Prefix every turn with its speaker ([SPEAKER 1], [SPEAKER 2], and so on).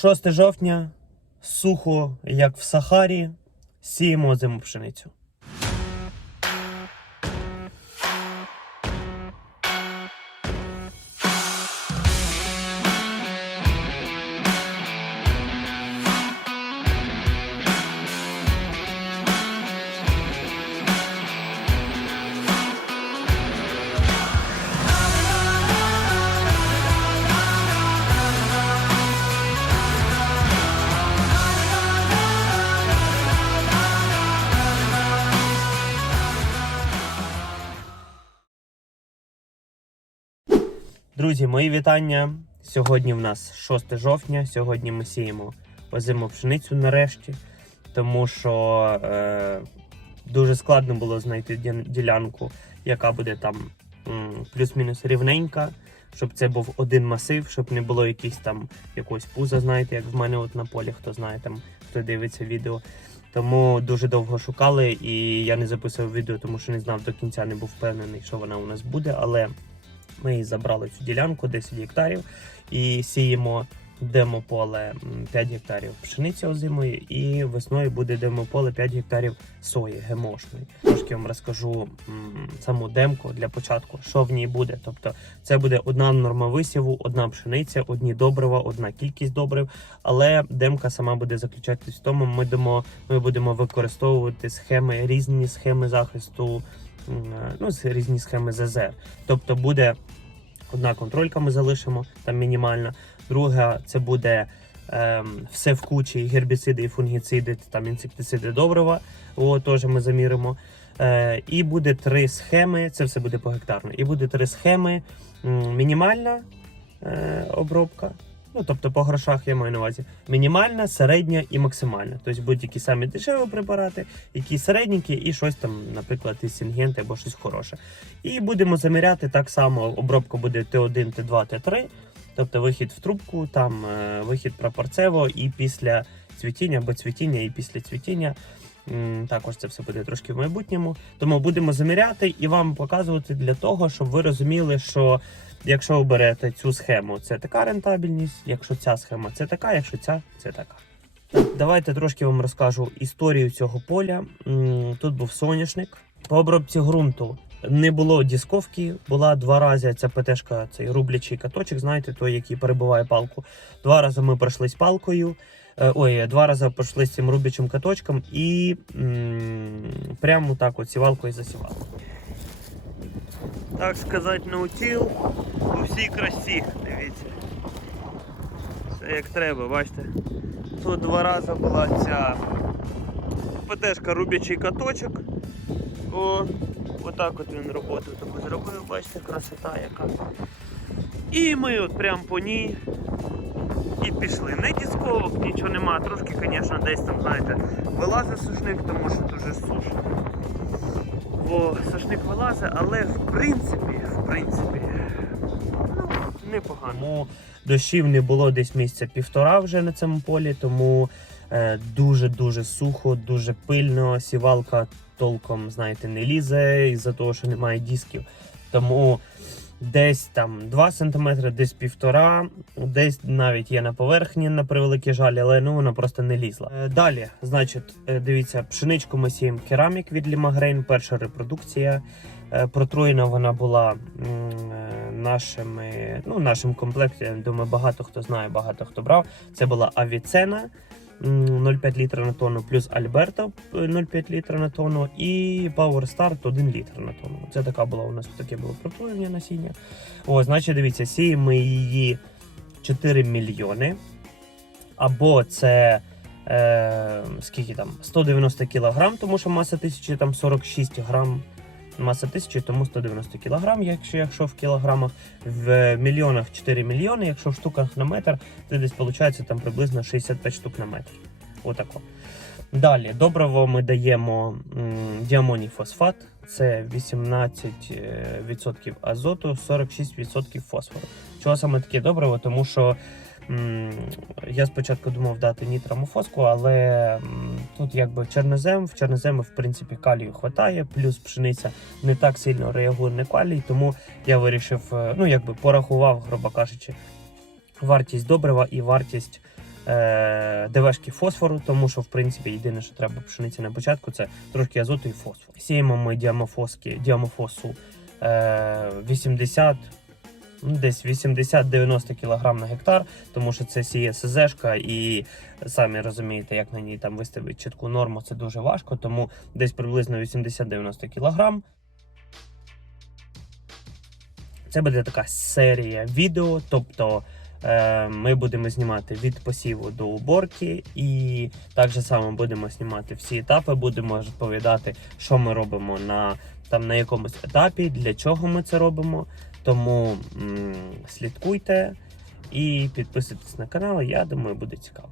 [SPEAKER 1] 6 жовтня, сухо, як в Сахарі, сіємо зиму пшеницю. Друзі, мої вітання. Сьогодні в нас 6 жовтня. Сьогодні ми сіємо озиму пшеницю нарешті, тому що е, дуже складно було знайти ділянку, яка буде там плюс-мінус рівненька, щоб це був один масив, щоб не було якийсь там якогось пуза, знаєте, як в мене от на полі, хто знає там, хто дивиться відео. Тому дуже довго шукали, і я не записував відео, тому що не знав до кінця, не був впевнений, що вона у нас буде. Але ми забрали цю ділянку 10 гектарів і сіємо демополе м, 5 гектарів пшениці озимої, і весною буде демополе 5 гектарів сої гемошної. Трошки вам розкажу саму демку для початку, що в ній буде. Тобто, це буде одна норма висіву, одна пшениця, одні добрива, одна кількість добрив. Але демка сама буде заключатись в тому, ми будемо, ми будемо використовувати схеми, різні схеми захисту. М, Ну, різні схеми ЗЗ. Тобто буде одна контролька, ми залишимо там мінімальна. Друга це буде ем, все в кучі гербіциди і фунгіциди, там інсектициди добрива. О, теж ми заміримо. Е, і буде три схеми. Це все буде погектарно. І буде три схеми: мінімальна е, обробка. Ну, тобто по грошах я маю на увазі мінімальна, середня і максимальна. Тобто будуть які самі дешеві препарати, які середнікі, і щось там, наприклад, із сингенти або щось хороше. І будемо заміряти так само. Обробка буде Т1, Т2, Т3, тобто вихід в трубку, там е, вихід пропорцево і після цвітіння або цвітіння, і після цвітіння. Також це все буде трошки в майбутньому. Тому будемо заміряти і вам показувати для того, щоб ви розуміли, що якщо ви берете цю схему, це така рентабельність, якщо ця схема це така, якщо ця це така. Так, давайте трошки вам розкажу історію цього поля. Тут був соняшник. По обробці ґрунту не було дісковки, була два рази ця ПТшка, цей рублячий каточок, знаєте, той, який перебиває палку. Два рази ми пройшлись палкою. Е, Ой, два рази пройшли з цим рублячим каточком і м, прямо так от сівалкою засівали. Так сказати, наутіл у всій красі. Дивіться. Все як треба, бачите. Тут два рази була ця ПТшка рубячий каточок. О, отак от він роботу таку зробив, бачите, красота яка. І ми от прям по ній і пішли. Не дісковок, нічого нема. Трошки, звісно, десь там, знаєте, вилазить сушник, тому що дуже сушно. Бо сушник вилазить, але в принципі, в принципі, ну, непогано. Тому дощів не було десь місяця півтора вже на цьому полі, тому е, дуже-дуже сухо, дуже пильно. Сівалка толком, знаєте, не лізе із-за того, що немає дисків. Тому десь там 2 см, десь півтора, десь навіть є на поверхні на превеликий жаль, але ну вона просто не лізла. Е, Далі, значить, е, дивіться, пшеничку ми сіємо керамік від Лімагрейн, перша репродукція. Е, Протруєна вона була нашими, ну, нашим комплекті. Я думаю, багато хто знає, багато хто брав. Це була Авіцена 0,5 літра на тонну, плюс Альберто е, 0,5 літра на тонну і Power Start 1 літр на тонну. Це така була у нас таке було протруєння насіння. О, значить, дивіться, сіємо її 4 мільйони. Або це е, скільки там 190 кг, тому що маса тисячі там 46 грам. Маса тисячі, тому 190 кг, якщо, якщо в кілограмах, в мільйонах 4 мільйони, якщо в штуках на метр, це десь виходить там приблизно 65 штук на метр. Отако. Далі, добриво ми даємо діамоній фосфат, це 18% азоту, 46% фосфору. Чого саме таке добриво? Тому що я спочатку думав дати нітрамофоску, але тут якби чорнозем, в чорноземі в принципі калію хватає, плюс пшениця не так сильно реагує на калій, тому я вирішив, е, ну якби порахував, грубо кажучи, вартість добрива і вартість е, ДВшки фосфору, тому що в принципі єдине, що треба пшениці на початку, це трошки азоту і фосфор. Сіємо ми діамофоски, діамофосу е, 80, ну, десь 80-90 кг на гектар, тому що це сіє СЗшка, і самі розумієте, як на ній там виставити чітку норму, це дуже важко, тому десь приблизно 80-90 кг. Це буде така серія відео, тобто е, ми будемо знімати від посіву до уборки, і так же само будемо знімати всі етапи, будемо розповідати, що ми робимо на, там, на якомусь етапі, для чого ми це робимо. Тому слідкуйте і підписуйтесь на канал, я думаю, буде цікаво.